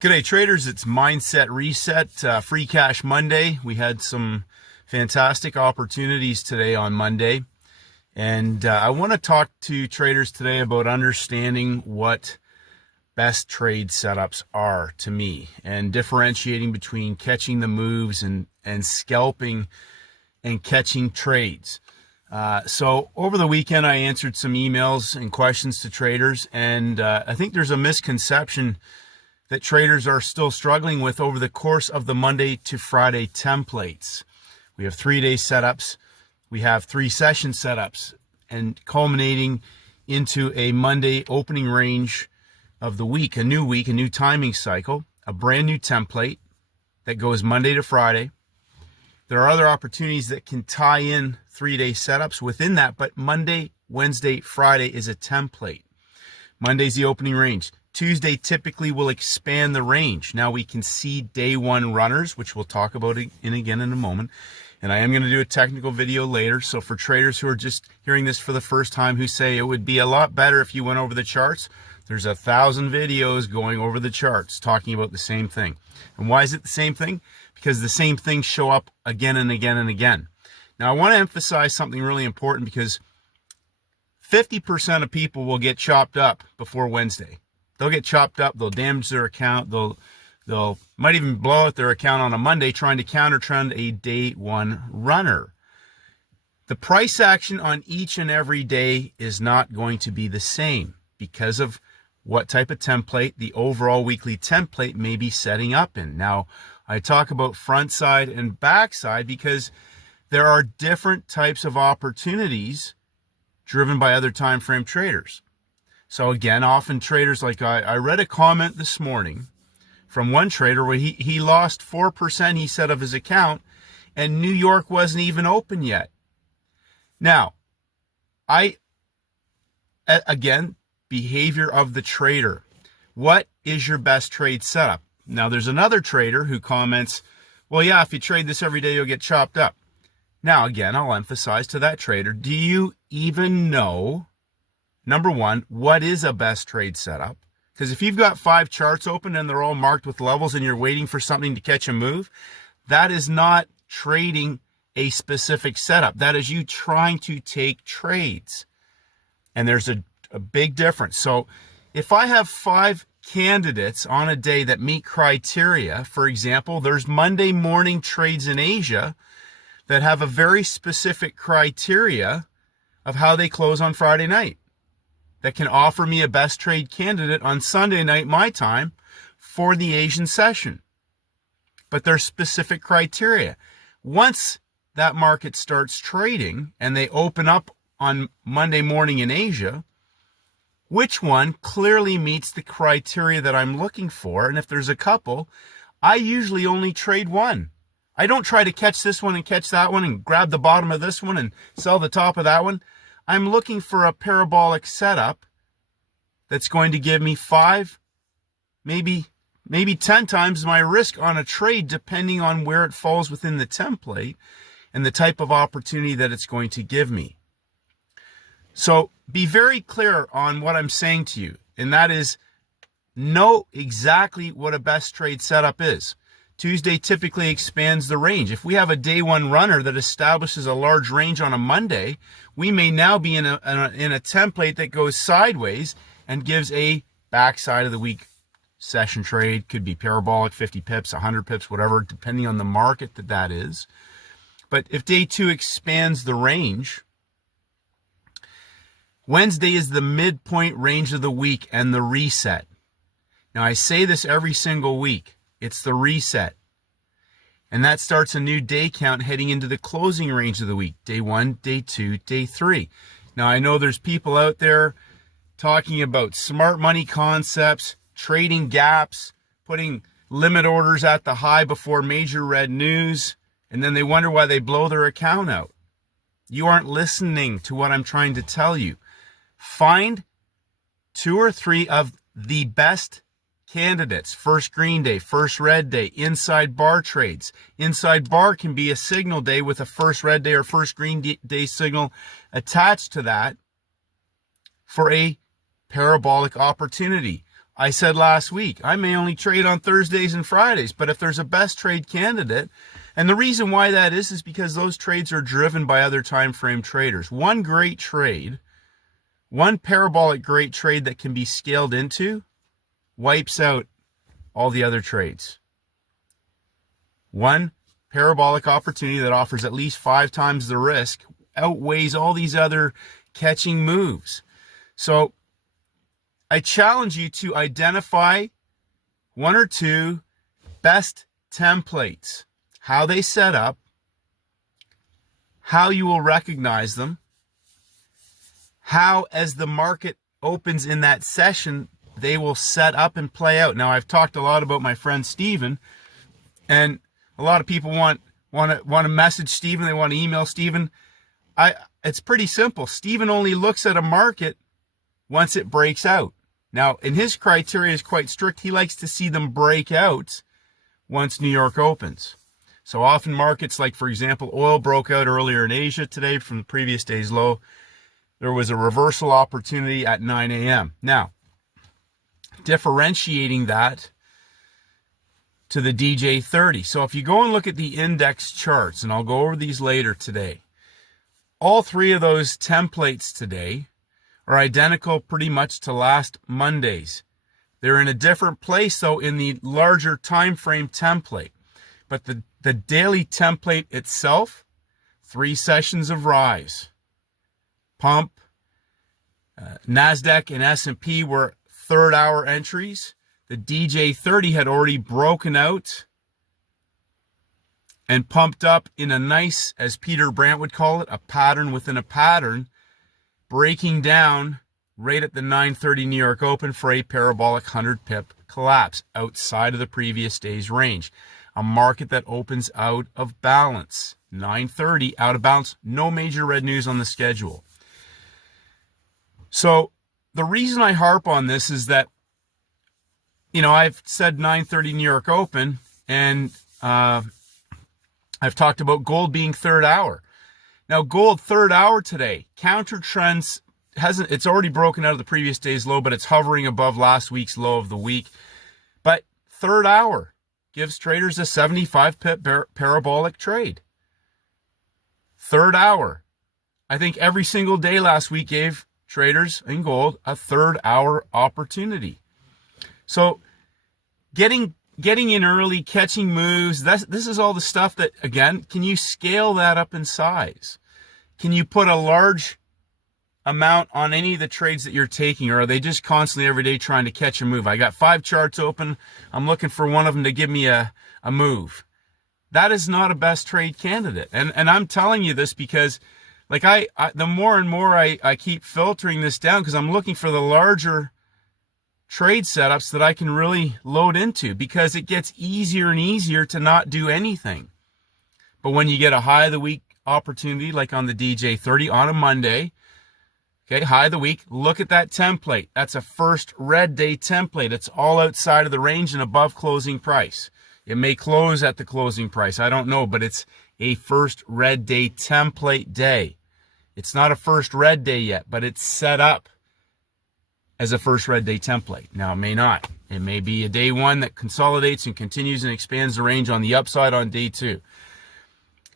G'day traders, it's Mindset Reset, Free Cash Monday. We had some fantastic opportunities today on Monday. And I want to talk to traders today about understanding what best trade setups are to me and differentiating between catching the moves and scalping and catching trades. So over the weekend, I answered some emails and questions to traders, and I think there's a misconception that traders are still struggling with over the course of the Monday to Friday templates. We have 3-day setups, we have 3-session setups, and culminating into a Monday opening range of the week, a new timing cycle, a brand new template that goes Monday to Friday. There are other opportunities that can tie in 3-day setups within that, but Monday, Wednesday, Friday is a template. Monday's the opening range. Tuesday typically will expand the range. Now we can see day one runners, which we'll talk about again in a moment. And I am going to do a technical video later. So for traders who are just hearing this for the first time, who say it would be a lot better if you went over the charts, there's 1,000 videos going over the charts talking about the same thing. And why is it the same thing? Because the same things show up again and again and again. Now I want to emphasize something really important, because 50% of people will get chopped up before Wednesday. They'll get chopped up, they'll damage their account, they'll might even blow out their account on a Monday trying to counter trend a day one runner. The price action on each and every day is not going to be the same because of what type of template the overall weekly template may be setting up in. Now, I talk about front side and back side because there are different types of opportunities driven by other time frame traders. So again, often traders, like I read a comment this morning from one trader where he lost 4%, he said, of his account, and New York wasn't even open yet. Now, again, behavior of the trader. What is your best trade setup? Now, there's another trader who comments, well, yeah, if you trade this every day, you'll get chopped up. Now, again, I'll emphasize to that trader, do you even know, number one, what is a best trade setup? Because if you've got 5 charts open and they're all marked with levels and you're waiting for something to catch a move, that is not trading a specific setup. That is you trying to take trades. And there's a big difference. So if I have 5 candidates on a day that meet criteria, for example, there's Monday morning trades in Asia that have a very specific criteria of how they close on Friday night, that can offer me a best trade candidate on Sunday night, my time, for the Asian session. But there's specific criteria. Once that market starts trading and they open up on Monday morning in Asia, which one clearly meets the criteria that I'm looking for? And if there's a couple, I usually only trade one. I don't try to catch this one and catch that one and grab the bottom of this one and sell the top of that one. I'm looking for a parabolic setup that's going to give me 5, maybe 10 times my risk on a trade, depending on where it falls within the template and the type of opportunity that it's going to give me. So be very clear on what I'm saying to you, and that is, know exactly what a best trade setup is. Tuesday typically expands the range. If we have a day one runner that establishes a large range on a Monday, we may now be in a template that goes sideways and gives a backside of the week session trade. Could be parabolic, 50 pips, 100 pips, whatever, depending on the market that is. But if day 2 expands the range, Wednesday is the midpoint range of the week and the reset. Now, I say this every single week. It's the reset. And that starts a new day count heading into the closing range of the week. Day 1, day 2, day 3. Now, I know there's people out there talking about smart money concepts, trading gaps, putting limit orders at the high before major red news, and then they wonder why they blow their account out. You aren't listening to what I'm trying to tell you. Find 2 or 3 of the best candidates. First green day, first red day, inside bar trades. Inside bar can be a signal day with a first red day or first green day signal attached to that for a parabolic opportunity. I said last week, I may only trade on Thursdays and Fridays, but if there's a best trade candidate, and the reason why that is because those trades are driven by other time frame traders. One great trade, one parabolic great trade that can be scaled into, wipes out all the other trades. One parabolic opportunity that offers at least 5 times the risk outweighs all these other catching moves. So I challenge you to identify 1 or 2 best templates, how they set up, how you will recognize them, how as the market opens in that session, they will set up and play out. Now, I've talked a lot about my friend Steven, and a lot of people want to message Steven, they want to email Steven. It's pretty simple. Steven only looks at a market once it breaks out. Now, and his criteria is quite strict. He likes to see them break out once New York opens. So often markets like, for example, oil broke out earlier in Asia today from the previous day's low. There was a reversal opportunity at 9 a.m. Now, differentiating that to the DJ30. So if you go and look at the index charts, and I'll go over these later today, all 3 of those templates today are identical pretty much to last Monday's. They're in a different place, though, in the larger time frame template. But the daily template itself, 3 sessions of rise. Pump, NASDAQ and S&P were 3rd hour entries. The DJ30 had already broken out and pumped up in a nice, as Peter Brandt would call it, a pattern within a pattern, breaking down right at the 9:30 New York Open for a parabolic 100 pip collapse outside of the previous day's range. A market that opens out of balance. 9:30 out of balance. No major red news on the schedule. So the reason I harp on this is that, I've said 9:30 New York Open, and I've talked about gold being 3rd hour. Now, gold 3rd hour today, counter trends it's already broken out of the previous day's low, but it's hovering above last week's low of the week. But 3rd hour gives traders a 75 pip parabolic trade. 3rd hour. I think every single day last week gave traders in gold a 3rd hour opportunity. So getting in early, catching moves, this is all the stuff that, again, can you scale that up in size? Can you put a large amount on any of the trades that you're taking, or are they just constantly every day trying to catch a move? I got 5 charts open. I'm looking for one of them to give me a move. That is not a best trade candidate. And I'm telling you this because the more and more I keep filtering this down, because I'm looking for the larger trade setups that I can really load into, because it gets easier and easier to not do anything. But when you get a high of the week opportunity, like on the DJ30 on a Monday, okay, high of the week, look at that template. That's a first red day template. It's all outside of the range and above closing price. It may close at the closing price. I don't know, but it's a first red day template day. It's not a first red day yet, but it's set up as a first red day template. Now, it may not. It may be a day 1 that consolidates and continues and expands the range on the upside on day 2.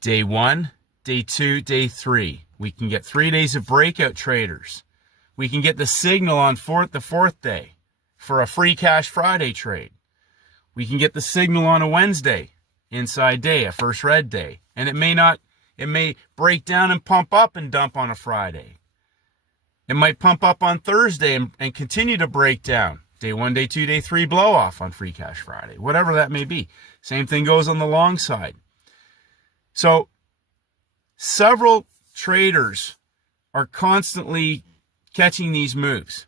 Day 1, day 2, day 3. We can get 3 days of breakout traders. We can get the signal on the 4th day for a free cash Friday trade. We can get the signal on a Wednesday, inside day, a first red day. And it may break down and pump up and dump on a Friday. It might pump up on Thursday and continue to break down. Day 1, day 2, day 3 blow off on free cash Friday, whatever that may be. Same thing goes on the long side. So several traders are constantly catching these moves.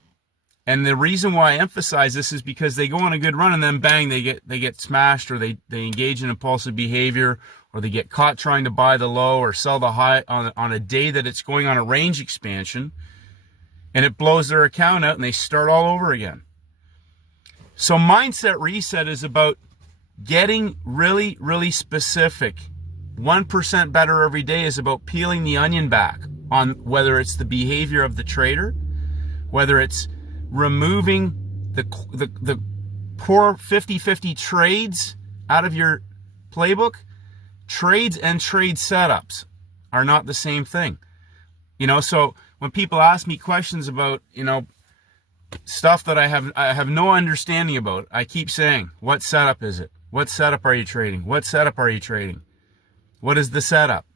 And the reason why I emphasize this is because they go on a good run and then bang, they get smashed, or they engage in impulsive behavior, or they get caught trying to buy the low or sell the high on a day that it's going on a range expansion, and it blows their account out and they start all over again. So mindset reset is about getting really, really specific. 1% better every day is about peeling the onion back on whether it's the behavior of the trader, whether it's removing the poor 50-50 trades out of your playbook. Trades and trade setups are not the same thing. So when people ask me questions about, stuff that I have no understanding about, I keep saying, what setup is it? What setup are you trading? What setup are you trading? What is the setup?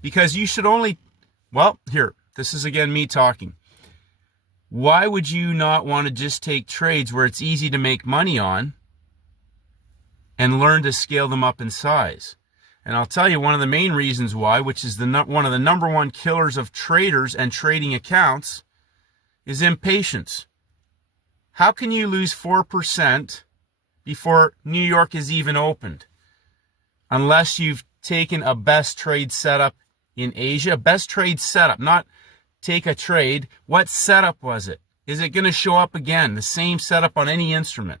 Because you should only, this is again me talking. Why would you not want to just take trades where it's easy to make money on and learn to scale them up in size? And I'll tell you one of the main reasons why, which is one of the number one killers of traders and trading accounts, is impatience. How can you lose 4% before New York is even opened? Unless you've taken a best trade setup in Asia. Best trade setup, not take a trade. What setup was it? Is it going to show up again? The same setup on any instrument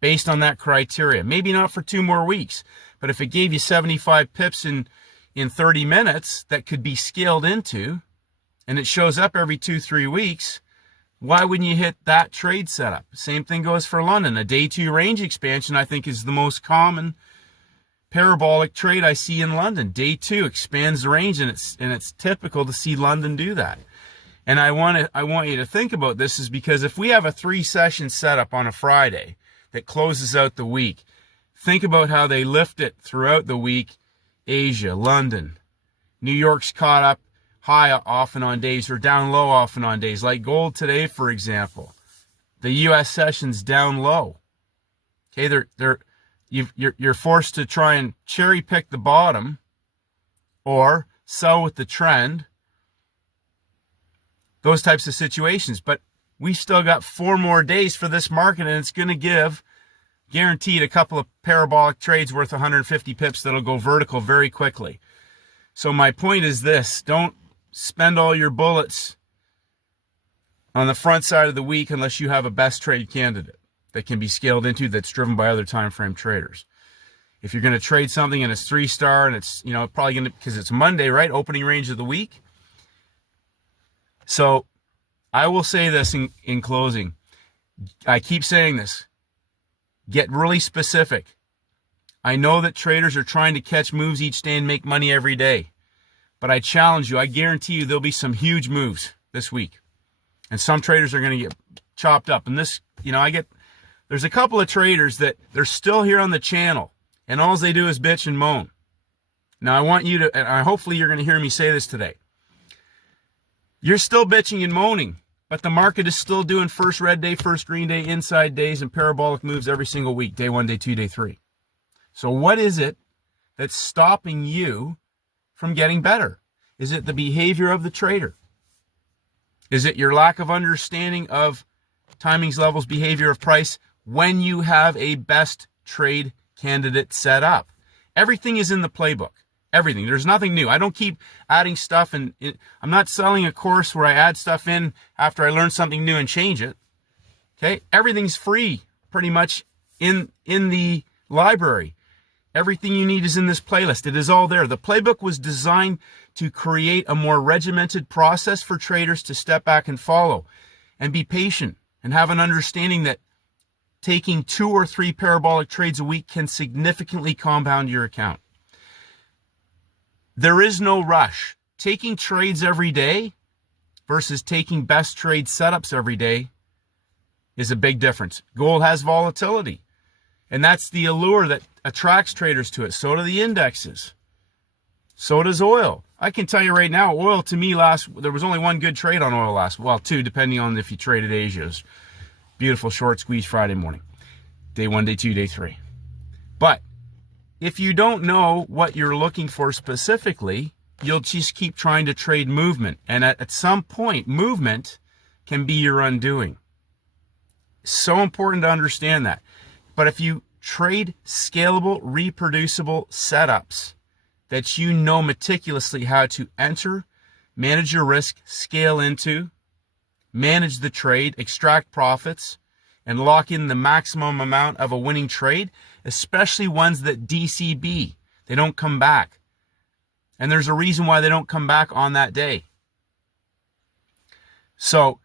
based on that criteria. Maybe not for 2 more weeks, but if it gave you 75 pips in 30 minutes that could be scaled into, and it shows up every 2-3 weeks, why wouldn't you hit that trade setup? Same thing goes for London. A day 2 range expansion, I think, is the most common parabolic trade I see in London. Day 2 expands the range, and it's typical to see London do that. And I want you to think about this, is because if we have a 3-session setup on a Friday that closes out the week, think about how they lift it throughout the week. Asia, London, New York's caught up high often on days, or down low often on days. Like gold today, for example, the U.S. session's down low. Okay, you're forced to try and cherry pick the bottom, or sell with the trend. Those types of situations. But we still got 4 more days for this market, and it's going to give, guaranteed, a couple of parabolic trades worth 150 pips that'll go vertical very quickly. So my point is this: don't spend all your bullets on the front side of the week unless you have a best trade candidate that can be scaled into, that's driven by other time frame traders. If you're going to trade something and it's 3-star, and it's, probably going to, because it's Monday, right? Opening range of the week. So I will say this in closing. I keep saying this. Get really specific. I know that traders are trying to catch moves each day and make money every day. But I challenge you, I guarantee you there'll be some huge moves this week. And some traders are going to get chopped up. And this, there's a couple of traders that they're still here on the channel, and all they do is bitch and moan. Now I want you to, and hopefully you're going to hear me say this today. You're still bitching and moaning, but the market is still doing first red day, first green day, inside days, and parabolic moves every single week. Day 1, day 2, day 3. So what is it that's stopping you from getting better? Is it the behavior of the trader? Is it your lack of understanding of timings, levels, behavior of price when you have a best trade candidate set up? Everything is in the playbook. Everything. There's nothing new. I don't keep adding stuff, and I'm not selling a course where I add stuff in after I learn something new and change it. Okay? Everything's free pretty much in the library. Everything you need is in this playlist. It is all there. The playbook was designed to create a more regimented process for traders to step back and follow and be patient and have an understanding that taking 2 or 3 parabolic trades a week can significantly compound your account. There is no rush. Taking trades every day versus taking best trade setups every day is a big difference. Gold has volatility, and that's the allure that attracts traders to it. So do the indexes. So does oil. I can tell you right now, oil to me there was only 1 good trade on oil last, 2, depending on if you traded Asia's. Beautiful short squeeze Friday morning. Day 1, day 2, day 3. But if you don't know what you're looking for specifically, you'll just keep trying to trade movement. And at some point, movement can be your undoing. So important to understand that. But if you trade scalable, reproducible setups that you know meticulously how to enter, manage your risk, scale into, manage the trade, extract profits, and lock in the maximum amount of a winning trade, especially ones that DCB, they don't come back. And there's a reason why they don't come back on that day. So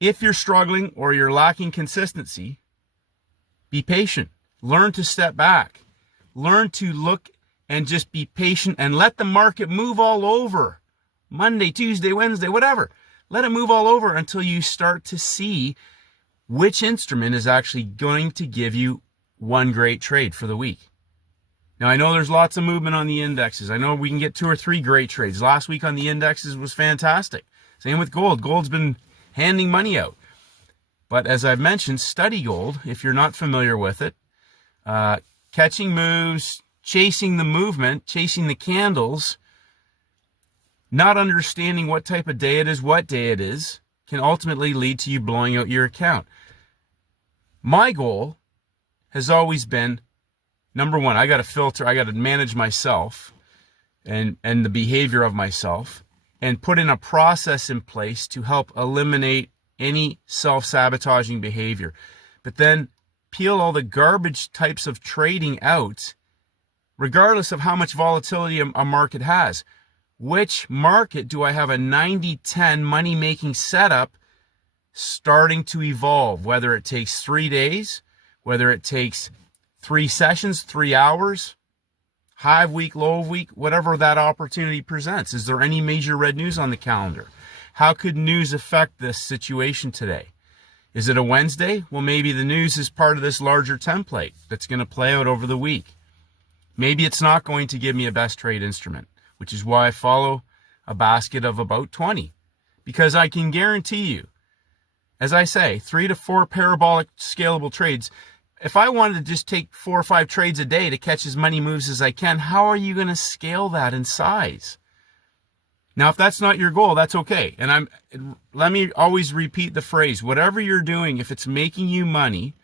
If you're struggling or you're lacking consistency, be patient. Learn to step back. Learn to look and just be patient and let the market move all over. Monday, Tuesday, Wednesday, whatever. Let it move all over until you start to see which instrument is actually going to give you one great trade for the week. Now, I know there's lots of movement on the indexes. I know we can get 2 or 3 great trades. Last week on the indexes was fantastic. Same with gold. Gold's been handing money out. But as I've mentioned, study gold, if you're not familiar with it. Catching moves, chasing the movement, chasing the candles, not understanding what type of day it is, what day it is, can ultimately lead to you blowing out your account. My goal has always been, number one, I got to filter, I got to manage myself and the behavior of myself and put in a process in place to help eliminate any self-sabotaging behavior. But then peel all the garbage types of trading out, regardless of how much volatility a market has. Which market do I have a 90-10 money-making setup starting to evolve? Whether it takes 3 days, whether it takes 3 sessions, 3 hours, high week, low week, whatever that opportunity presents. Is there any major red news on the calendar? How could news affect this situation today? Is it a Wednesday? Well, maybe the news is part of this larger template that's going to play out over the week. Maybe it's not going to give me a best trade instrument, which is why I follow a basket of about 20. Because I can guarantee you, as I say, 3 to 4 parabolic scalable trades. If I wanted to just take 4 or 5 trades a day to catch as many moves as I can, how are you going to scale that in size? Now, if that's not your goal, that's okay. And let me always repeat the phrase, whatever you're doing, if it's making you money,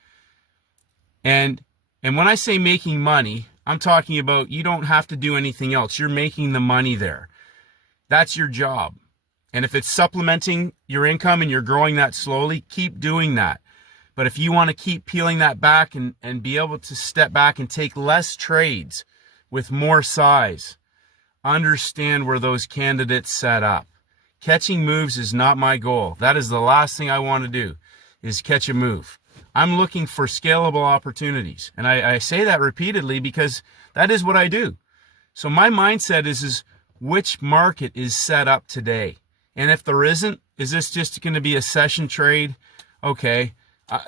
and when I say making money, I'm talking about you don't have to do anything else. You're making the money there. That's your job. And if it's supplementing your income and you're growing that slowly, keep doing that. But if you want to keep peeling that back and be able to step back and take less trades with more size, understand where those candidates set up. Catching moves is not my goal. That is the last thing I want to do, is catch a move. I'm looking for scalable opportunities. And I say that repeatedly because that is what I do. So my mindset is which market is set up today? And if there isn't, is this just going to be a session trade? Okay,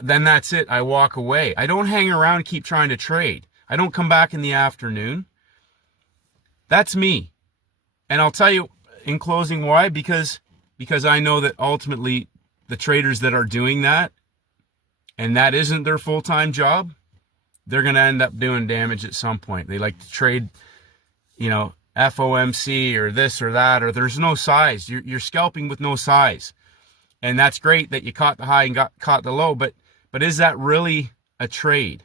then that's it. I walk away. I don't hang around and keep trying to trade. I don't come back in the afternoon. That's me. And I'll tell you in closing why, because I know that ultimately the traders that are doing that, and that isn't their full-time job, they're going to end up doing damage at some point. They like to trade, FOMC or this or that, or there's no size. You're scalping with no size. And that's great that you caught the high and caught the low, but is that really a trade?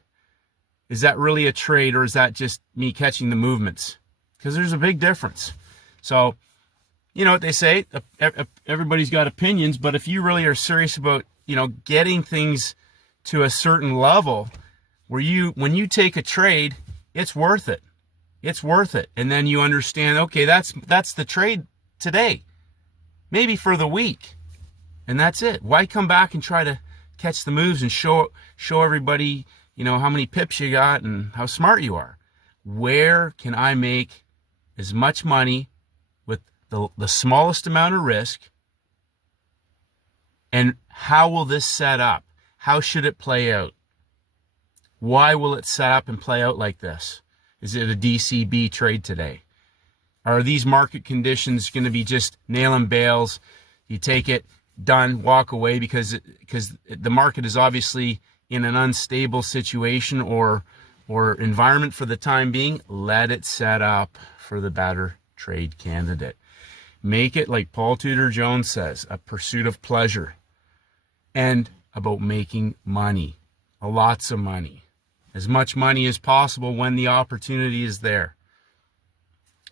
Is that really a trade, or is that just me catching the movements? Because there's a big difference. So, you know what they say, everybody's got opinions, but if you really are serious about, getting things to a certain level where when you take a trade, it's worth it. It's worth it. And then you understand, okay, that's the trade today, maybe for the week. And that's it. Why come back and try to catch the moves and show everybody, how many pips you got and how smart you are? Where can I make as much money with the smallest amount of risk? And how will this set up? How should it play out? Why will it set up and play out like this? Is it a DCB trade today? Are these market conditions going to be just nail and bales? You take it, done, walk away because the market is obviously in an unstable situation or environment for the time being. Let it set up for the better trade candidate. Make it, like Paul Tudor Jones says, a pursuit of pleasure and about making money, lots of money, as much money as possible when the opportunity is there.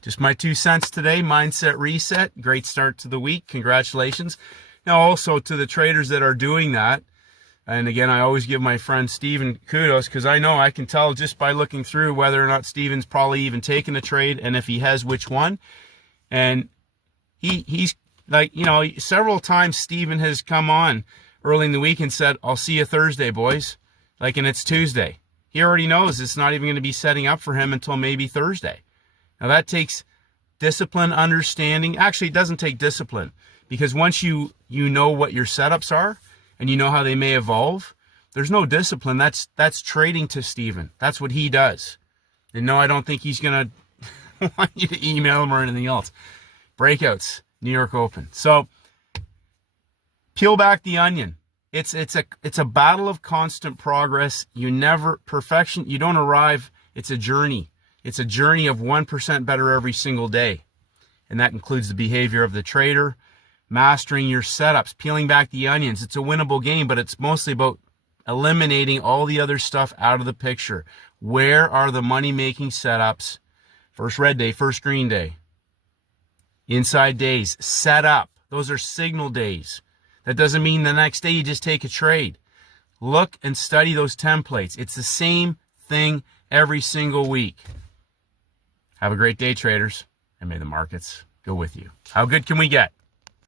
Just my 2 cents today. Mindset reset. Great start to the week. Congratulations. Now also to the traders that are doing that. And again, I always give my friend Steven kudos because I know I can tell just by looking through whether or not Steven's probably even taken a trade, and if he has, which one. And he's like, several times Steven has come on early in the week and said, I'll see you Thursday, boys. Like, and it's Tuesday. He already knows it's not even going to be setting up for him until maybe Thursday. Now that takes discipline, understanding. Actually, it doesn't take discipline, because once you know what your setups are and you know how they may evolve, there's no discipline. That's trading to Steven. That's what he does. And no, I don't think he's going to want you to email him or anything else. Breakouts, New York Open. So peel back the onion. It's a battle of constant progress. You don't arrive. It's a journey. It's a journey of 1% better every single day. And that includes the behavior of the trader, mastering your setups, peeling back the onions. It's a winnable game, but it's mostly about eliminating all the other stuff out of the picture. Where are the money-making setups? First red day, first green day. Inside days, set up. Those are signal days. That doesn't mean the next day you just take a trade. Look and study those templates. It's the same thing every single week. Have a great day, traders, and may the markets go with you. How good can we get?